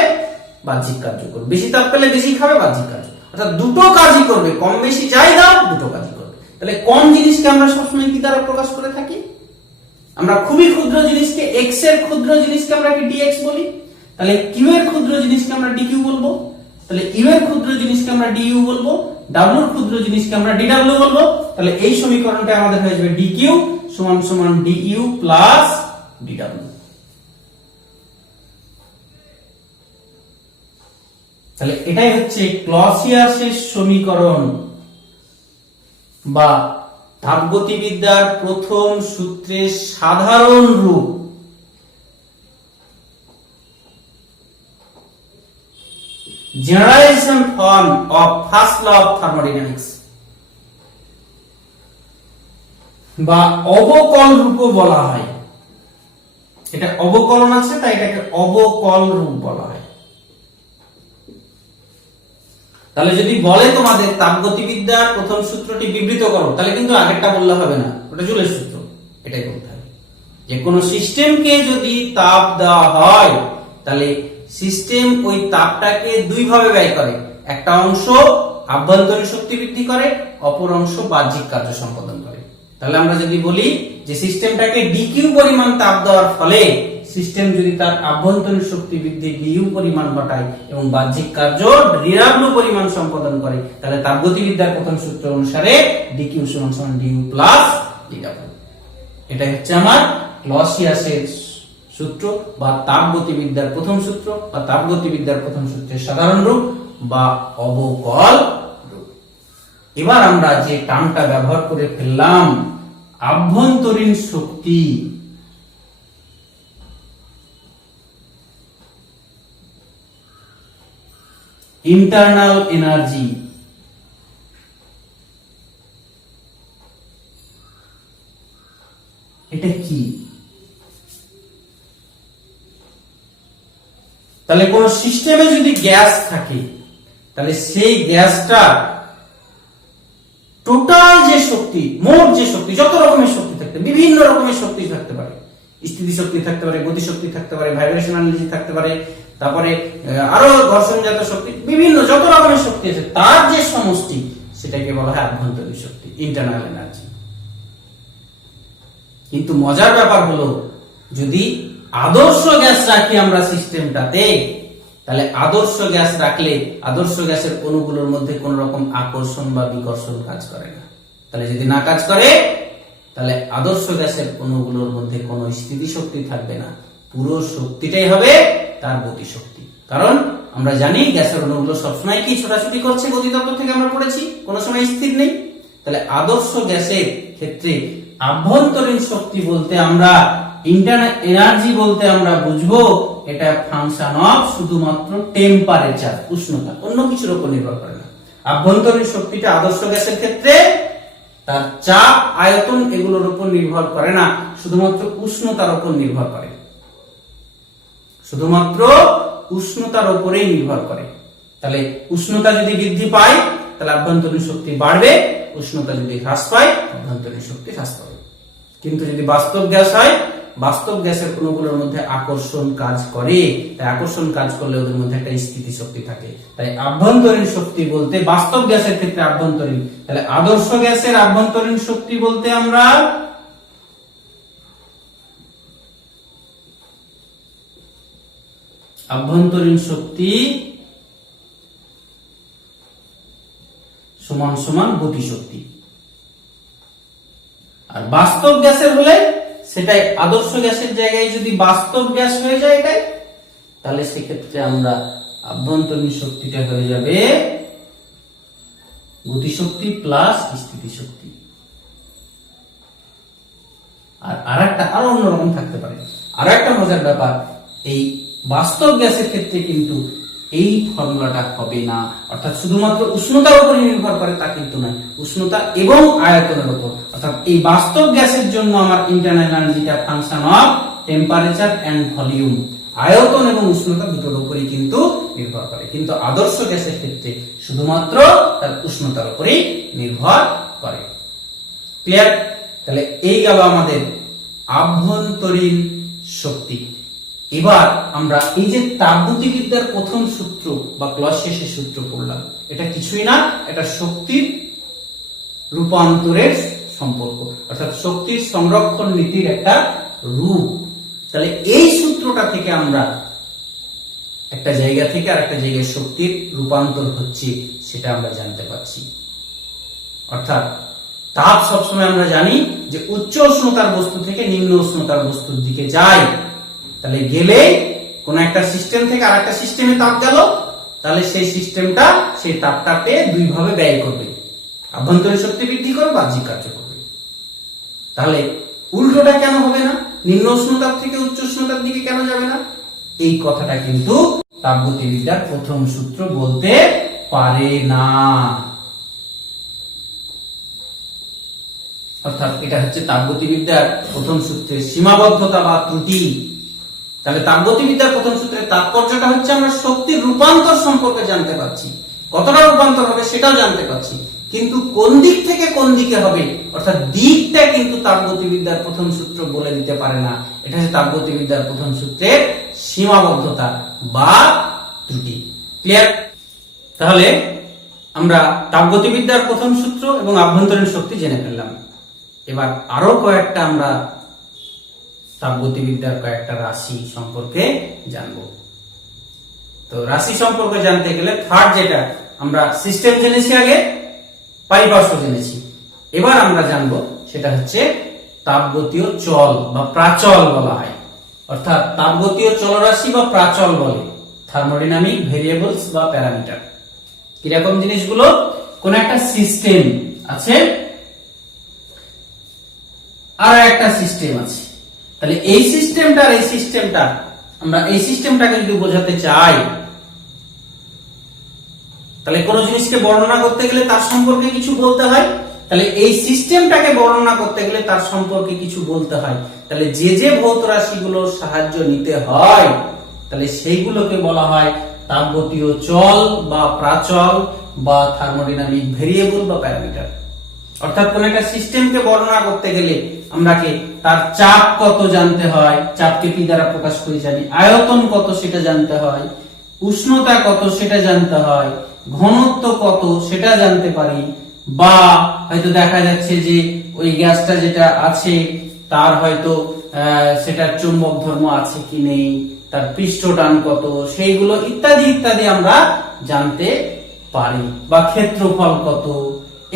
বাহ্যিক কার্য করবে, বেশি তাপ পেলে বেশি খাবে, বাহ্যিক কার্য, অর্থাৎ দুটো কাজই করবে, কম বেশি যাই দাও দুটো কাজই করবে। তাহলে কম জিনিসকে আমরা সবসময় কি দ্বারা প্রকাশ করে থাকি? আমরা খুবই ক্ষুদ্র জিনিসকে, এক্স এর ক্ষুদ্র জিনিসকে আমরা কি ডিএক্স বলি। তাহলে কিউ এর ক্ষুদ্র জিনিসকে আমরা ডিকিউ বলবো, তাহলে ইউ এর ক্ষুদ্র জিনিসকে আমরা ডিইউ বলবো, ডাব্লিউ এর ক্ষুদ্র জিনিসকে আমরা ডিডব্লিউ বলবো। তাহলে এই সমীকরণটা আমাদের হয়ে যাবে ডিকিউ সমান সমান ডিইউ প্লাস ডিডব্লিউ। তাহলে এটাই হচ্ছে ক্লসিয়াসের সমীকরণ বা তাপগতিবিদ্যার প্রথম সূত্রের সাধারণ রূপ। Generalisation form of first law of thermodynamics বা অবকল রূপও বলা হয়। এটা অবকলন আছে তাই এটাকে অবকল রূপ বলা হয়। তাহলে যদি বলে তোমাদের তাপগতিবিদ্যার প্রথম সূত্রটি বিবৃত করো, তাহলে কিন্তু আগেরটা বললে হবে না, ওটা জুলের সূত্র, এটাই বলতে হবে। যে কোনো সিস্টেমকে যদি তাপ দেওয়া হয় তাহলে সিস্টেম ওই তাপটাকে দুই ভাবে ব্যয় করে, একটা অংশ আভ্যন্তরীণ শক্তি বৃদ্ধি করে, অপর অংশ বাহ্যিক কার্য সম্পাদন করে। তাহলে আমরা যদি বলি যে সিস্টেমটাকে ডিকিউ পরিমাণ তাপ দেওয়ার ফলে সিস্টেম যদি তার আভ্যন্তরীণ শক্তি বৃদ্ধি ডিইউ পরিমাণ ঘটায় এবং বাহ্যিক কার্য ডিডব্লিউ পরিমাণ সম্পাদন করে, তাহলে তাপগতিবিদ্যার প্রথম সূত্র অনুসারে ডিকিউ সমান সমান ডিইউ প্লাস ডিডব্লিউ। এটাই হচ্ছে আমার ক্লসিয়াসের সূত্র বা তাপগতিবিদ্যার প্রথম সূত্র বা তাপগতিবিদ্যার প্রথম সূত্রের সাধারণ রূপ বা অবকল রূপ। এবার আমরা যে টার্মটা ব্যবহার করে ফেললাম আভ্যন্তরীণ শক্তি, ইন্টারনাল এনার্জি, এটা কি? তাহলে কোন সিস্টেমে যদি গ্যাস থাকে তাহলে সেই গ্যাসটা টোটাল যে শক্তি, মোট যে শক্তি, যত রকমের শক্তি থাকতে, বিভিন্ন রকমের শক্তি থাকতে পারে, স্থিতি শক্তি থাকতে পারে, গতি শক্তি থাকতে পারে, ভাইব্রেশনাল এনার্জি থাকতে পারে, তারপরে আরো ঘর্ষণজাত শক্তি, বিভিন্ন যত রকমের শক্তি আছে তার যে সমষ্টি সেটাকে বলা হয় আভ্যন্তরীণ শক্তি, ইন্টারনাল এনার্জি। কিন্তু মজার ব্যাপার হলো যদি আদর্শ গ্যাস রাখি আমরা সিস্টেমটাতে, তাহলে আদর্শ গ্যাস রাখলে আদর্শ গ্যাসের অণুগুলোর মধ্যে কোন রকম আকর্ষণ বা বিকর্ষণ কাজ করে না। তাহলে যদি না কাজ করে তাহলে আদর্শ গ্যাসের অণুগুলোর মধ্যে কোনো স্থিতি শক্তি থাকবে না, পুরো শক্তিটাই হবে তার গতি শক্তি। কারণ আমরা জানি গ্যাসের অণুগুলো সবসময় কি ছোটাছুটি করছে, গতিতত্ত্ব থেকে আমরা পড়েছি, কোনো সময় স্থির নেই। তাহলে আদর্শ গ্যাসের ক্ষেত্রে আভ্যন্তরীণ শক্তি বলতে আমরা, ইন্টারনাল এনার্জি বলতে আমরা বুঝবো এটা ফাংশন অফ শুধুমাত্র টেম্পারেচার, উষ্ণতা, অন্য কিছুর উপর নির্ভর করে না। আভ্যন্তরীণ শক্তিটা আদর্শ গ্যাসের ক্ষেত্রে তার চাপ, আয়তন এগুলোর উপর নির্ভর করে না, শুধুমাত্র উষ্ণতার উপর নির্ভর করে, শুধুমাত্র উষ্ণতার উপরেই নির্ভর করে। তাহলে উষ্ণতা যদি বৃদ্ধি পায় তাহলে আভ্যন্তরীণ শক্তি বাড়বে, উষ্ণতা যদি হ্রাস পায় আভ্যন্তরীণ শক্তি হ্রাস পাবে। কিন্তু যদি বাস্তব গ্যাস হয়, বাস্তব গ্যাসের অণুগুলোর মধ্যে আকর্ষণ কাজ করে, তাই আকর্ষণ কাজ করলে ওদের মধ্যে একটা স্থিতি শক্তি থাকে। তাই আভ্যন্তরীণ শক্তি বলতে বাস্তব গ্যাসের ক্ষেত্রে আভ্যন্তরীণ, তাহলে আদর্শ গ্যাসের আভ্যন্তরীণ শক্তি বলতে আমরা আভ্যন্তরীণ শক্তি সমান সমান গতি শক্তি। আর বাস্তব গ্যাসের হলে সেটাই আদর্শ গ্যাসের জায়গায় যদি বাস্তব গ্যাস হয়ে যায় এটাই, তাহলে সেক্ষেত্রে আমরা আভ্যন্তরীণ শক্তিটা হয়ে যাবে গতি শক্তি প্লাস স্থিতি শক্তি। আর আরেকটা আরো অন্যরকম থাকতে পারে। আর একটা মজার ব্যাপার, এই বাস্তব গ্যাসের ক্ষেত্রে কিন্তু এই ফর্মুলাটা হবে না, অর্থাৎ শুধুমাত্র উষ্ণতার উপর নির্ভর করে তা কিন্তু নয়, উষ্ণতা এবং আয়তনের উপর। অর্থাৎ এই বাস্তব গ্যাসের জন্য আমার ইন্টারনাল এনার্জিটা function of temperature and volume, আয়তন এবং উষ্ণতা দুটোর উপরই কিন্তু নির্ভর করে। কিন্তু আদর্শ গ্যাসের ক্ষেত্রে শুধুমাত্র তার উষ্ণতার উপরেই নির্ভর করে। ক্লিয়ার? তাহলে এই গেল আমাদের আভ্যন্তরীণ শক্তি। এবার আমরা এই যে তাপগতিবিদ্যার প্রথম সূত্র বা ক্লস শেষের সূত্র পড়লাম, এটা কিছুই না, এটা শক্তির রূপান্তরের সম্পর্ক, অর্থাৎ শক্তির সংরক্ষণ নীতির একটা রূপ। তাহলে এই সূত্রটা থেকে আমরা একটা জায়গা থেকে আর একটা জায়গায় শক্তির রূপান্তর হচ্ছে সেটা আমরা জানতে পারছি। অর্থাৎ তাপ সবসময় আমরা জানি যে উচ্চ উষ্ণতার বস্তু থেকে নিম্ন উষ্ণতার বস্তুর দিকে যায়। তাহলে গেলে কোন একটা সিস্টেম থেকে আর একটা সিস্টেমে তাপ গেল, তাহলে সেই সিস্টেমটা সেই তাপটা পেয়ে দুই ভাবে ব্যয় করবে, আভ্যন্তরীণ শক্তি বৃদ্ধি করবে, বাহ্যিক কার্য করবে। তাহলে উল্টোটা কেন হবে না? নিম্ন উষ্ণতার থেকে উচ্চ উষ্ণতার দিকে কেন যাবে না? এই কথাটা কিন্তু তাপগতিবিদ্যার প্রথম সূত্র বলতে পারে না। অর্থাৎ এটা হচ্ছে তাপগতিবিদ্যার প্রথম সূত্রের সীমাবদ্ধতা বা ত্রুটি। তাহলে তাপগতিবিদ্যার প্রথম সূত্রের তাৎপর্যটা হচ্ছে আমরা শক্তির রূপান্তর সম্পর্কে জানতে পারছি, কতটা রূপান্তর হবে সেটাও জানতে পারছি, কিন্তু কোন দিক থেকে কোন দিকে হবে অর্থাৎ দিকটা কিন্তু তাপগতিবিদ্যার প্রথম সূত্র বলে দিতে পারে না। এটা হচ্ছে তাপগতিবিদ্যার প্রথম সূত্রের সীমাবদ্ধতা বা ত্রুটি। ক্লিয়ার? তাহলে আমরা তাপগতিবিদ্যার প্রথম সূত্র এবং আভ্যন্তরীণ শক্তি জেনে ফেললাম। এবার আরো কয়েকটা আমরা তাপগতিবিদ্যার কয়েকটা রাশি সম্পর্কে জানবো। তো রাশি সম্পর্কে জানতে গেলে থার্ড যেটা আমরা সিস্টেম জেনেছি, আগে পারিপার্শ্ব জেনেছি, এবার আমরা জানবো সেটা হচ্ছে তাপগতীয় চল বা প্রাচল বলা হয়। অর্থাৎ তাপগতীয় চলরাশি বা প্রাচল বলে থার্মোডাইনামিক ভেরিয়েবলস বা প্যারামিটার। কিরকম জিনিসগুলো? কোন একটা সিস্টেম আছে আর একটা সিস্টেম আছে, তাহলে এই সিস্টেমটা আর এই সিস্টেমটা, আমরা এই সিস্টেমটাকে যদি বোঝাতে চাই, তাহলে কোন জিনিসকে বর্ণনা করতে গেলে তার সম্পর্কে কিছু বলতে হয়। তাহলে এই সিস্টেমটাকে বর্ণনা করতে গেলে তার সম্পর্কে কিছু বলতে হয়। তাহলে যে যে ভৌত রাশিগুলোর সাহায্য নিতে হয়, তাহলে সেইগুলোকে বলা হয় তাপগতীয় চল বা প্রাচল বা থার্মোডাইনামিক ভেরিয়েবল বা প্যারামিটার। অর্থাৎ কোন একটা সিস্টেমকে বর্ণনা করতে গেলে আমরাকে তার চাপ কত জানতে হয়, চাপকে পি দ্বারা প্রকাশ করে জানি, আয়তন কত সেটা জানতে হয়, উষ্ণতা কত সেটা জানতে হয়, ঘনত্ব কত সেটা জানতে পারি, বা হয়তো দেখা যাচ্ছে যে ওই গ্যাসটা যেটা আছে তার হয়তো সেটার চুম্বক ধর্ম আছে কি নেই, তার পৃষ্ঠটান কত, সেইগুলো ইত্যাদি ইত্যাদি আমরা জানতে পারি, বা ক্ষেত্রফল কত,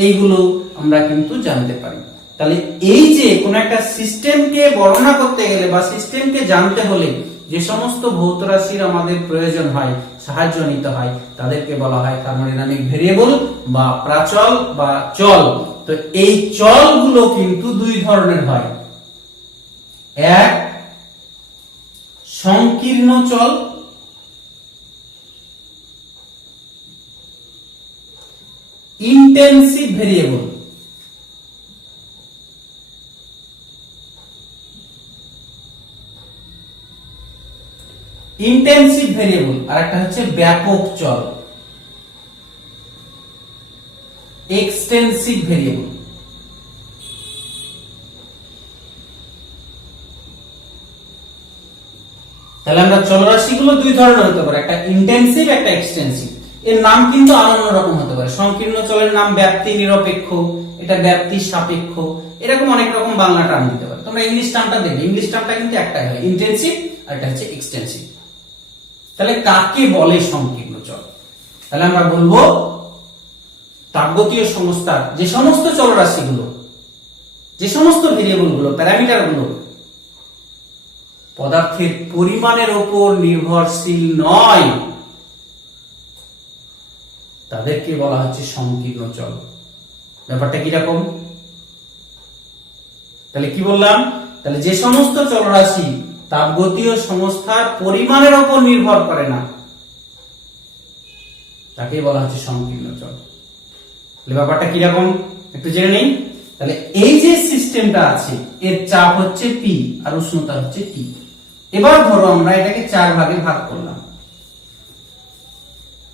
এইগুলো আমরা কিন্তু জানতে পারি। তাহলে এই যে কোন একটা সিস্টেমকে বর্ণনা করতে গেলে বা সিস্টেমকে জানতে হলে যে সমস্ত ভৌত রাশির আমাদের প্রয়োজন হয়, সাহায্য নিতে হয়, তাদেরকে বলা হয় থার্মোডাইনামিক ভেরিয়েবল বা প্রাচল বা চল। তো এই চলগুলো কিন্তু দুই ধরনের হয়, এক সংকীর্ণ চল, ইন্টেনসিভ ভেরিয়েবল। ইন্টেনসিভ ভেরিয়েবল আর একটা হচ্ছে ব্যাপক চল, এক্সটেন্সিভ ভেরিয়েবল। তাহলে আমরা চলরাশিগুলো দুই ধরনের হতে পারে, একটা ইন্টেনসিভ একটা এক্সটেন্সিভ। এর নাম কিন্তু অন্য রকম হতে পারে। সংকীর্ণ চলের নাম ব্যাপ্তি নিরপেক্ষ, এটা ব্যাপ্তি সাপেক্ষ, এরকম অনেক রকম বাংলা টার্ম দিতে পারে। তোমরা ইংলিশ টার্মটা দেখবে, ইংলিশ টার্মটা কিন্তু একটাই হয়, ইন্টেনসিভ আর এটা হচ্ছে এক্সটেন্সিভ। তাহলে কাকে বলে সংকীর্ণ চল? তাহলে আমরা বলবো তাপগতীয় সংস্থার যে সমস্ত চলরাশিগুলো, যে সমস্ত ভেরিয়েবল গুলো, প্যারামিটার গুলো পদার্থের পরিমাণের উপর নির্ভরশীল নয়, তাদেরকে বলা হচ্ছে সংকীর্ণ চল। ব্যাপারটা কিরকম? তাহলে কি বললাম? তাহলে যে সমস্ত চলরাশি তাপগতীয় সংস্থার পরিমাণের উপর নির্ভর করে না, তাকে বলা হচ্ছে সংকীর্ণ চল। তাহলে ব্যাপারটা কিরকম একটু জেনে নেই। তাহলে এই যে সিস্টেমটা আছে, এর চাপ হচ্ছে পি আর উষ্ণতা হচ্ছে টি। এবার ধরো আমরা এটাকে 4 ভাগে ভাগ করলাম,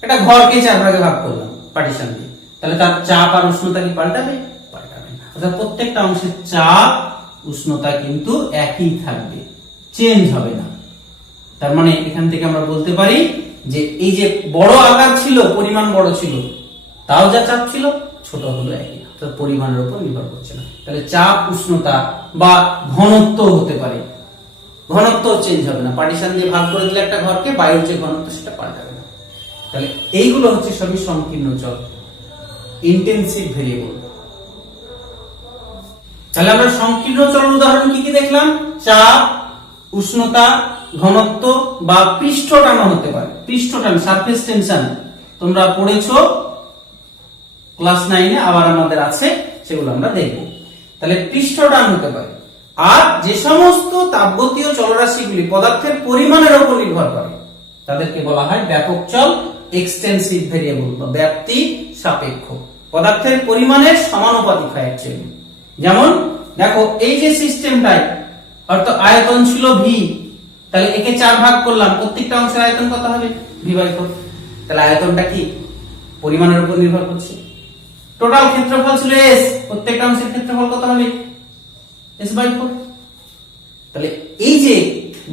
এটা ঘরকে 4 ভাগে ভাগ করলাম পার্টিশন দিয়ে, তাহলে তার চাপ আর উষ্ণতা কি পাল্টাবে? পাল্টাবে না। অর্থাৎ প্রত্যেকটা অংশের চাপ উষ্ণতা কিন্তু একই থাকবে, চেঞ্জ হবে না। তার মানে এখান থেকে আমরা বলতে পারি যে এই যে বড় আকার ছিল, পরিমাণ বড় ছিল, তাও যা চাপ ছিল ছোট হলো একই, অর্থাৎ পরিমাণের উপর নির্ভর করছে না। তাহলে চাপ, উষ্ণতা বা ঘনত্ব হতে পারে, ঘনত্ব চেঞ্জ হবে না। পার্টিশন দিয়ে ভাগ করে দিলে একটা ঘরকে, বায়ুর যে ঘনত্ব সেটা পাল্টাবে না। তাহলে এইগুলো হচ্ছে সবই সংকীর্ণ চল, ইন্টেনসিভ ভেরিয়েবল। তাহলে আমরা সংকীর্ণ চলের উদাহরণ কি কি দেখলাম? চাপ, উষ্ণতা, ঘনত্ব বা পৃষ্ঠটান হতে পারে। পৃষ্ঠটান, সারফেস টেনশন তোমরা পড়েছো ক্লাস 9-এ, আবার আমাদের আছে, সেগুলো আমরা দেখব। তাহলে পৃষ্ঠটান হতে পারে। আর যে সমস্ত তাপগতীয় চলরাশিগুলি পদার্থের পরিমাণের উপর নির্ভর করে তাদেরকে বলা হয় ব্যাপক চল, এক্সটেন্সিভ ভেরিয়েবল বা ব্যাপ্তি সাপেক্ষ। পদার্থের পরিমাণের সমানুপাতিক হয় অ্যাকচুয়ালি। যেমন দেখো এই যে সিস্টেমটাই, অর্থাৎ আয়তন ছিল ভি, তাহলে একে 4 ভাগ করলাম, প্রত্যেকটা অংশের আয়তন কত হবে? v/4। তাহলে আয়তনটা কি পরিমাণের উপর নির্ভর করছে। টোটাল ক্ষেত্রফল ছিল s, প্রত্যেকটা অংশের ক্ষেত্রফল কত হবে? s/4। তাহলে এই যে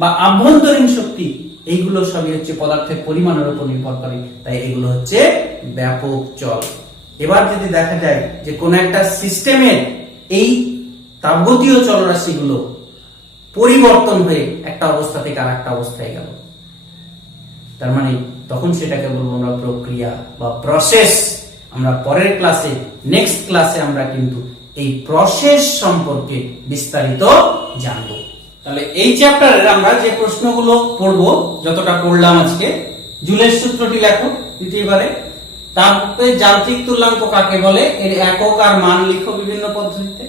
বা আভ্যন্তরীণ শক্তি, এইগুলো সবই হচ্ছে পদার্থের পরিমাণের উপর নির্ভর করে, তাই এগুলো হচ্ছে ব্যাপক চল। এবার যদি দেখা যায় যে কোন একটা সিস্টেমের এই তাপগতীয় চলরাশিগুলো পরিবর্তন হয়ে একটা অবস্থা থেকে আর একটা অবস্থায় গেল, তার মানে তখন সেটাকে বলবো আমরা প্রক্রিয়া বা প্রসেস। আমরা পরের ক্লাসে, নেক্সট ক্লাসে আমরা কিন্তু এই প্রসেস সম্পর্কে বিস্তারিত জানব। তাহলে এই চ্যাপ্টারের আমরা যে প্রশ্নগুলো পড়বো, যতটা পড়লাম আজকে, জুলের সূত্রটি লেখো দ্বিতীয়বারে। তাপের যান্ত্রিক তুল্যাঙ্ক কাকে বলে, এর একক আর মান লিখো বিভিন্ন পদ্ধতিতে।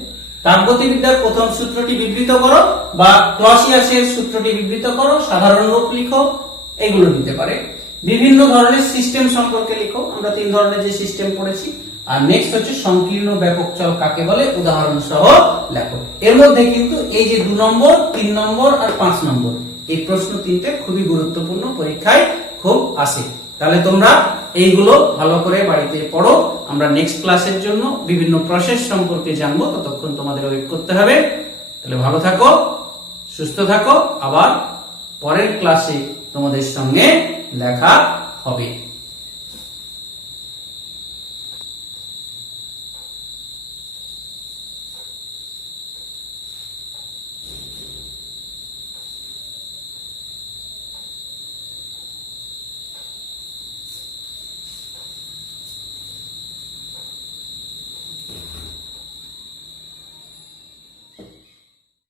তাপগতিবিদ্যার প্রথম সূত্রটি বিবৃত করো বা ক্লসিয়াসের সূত্রটি বিবৃত করো, সাধারণ রূপ লিখো, এগুলো দিতে পারে। বিভিন্ন ধরনের সিস্টেম সম্পর্কে লিখো, আমরা 3 ধরনের যে সিস্টেম পড়েছি। আর নেক্সট হচ্ছে সংকীর্ণ ব্যাপক চল কাকে বলে, উদাহরণ সহ লেখো। এর মধ্যে কিন্তু এই যে 2 নম্বর, 3 নম্বর আর 5 নম্বর, এই প্রশ্ন 3টে খুবই গুরুত্বপূর্ণ, পরীক্ষায় খুব আসে। তাহলে তোমরা এইগুলো ভালো করে বাড়িতে পড়ো। আমরা নেক্সট ক্লাসের জন্য বিভিন্ন প্রসেস সম্পর্কে জানবো, ততক্ষণ তোমাদের ওয়েট করতে হবে। তাহলে ভালো থাকো, সুস্থ থাকো, আবার পরের ক্লাসে তোমাদের সঙ্গে দেখা হবে।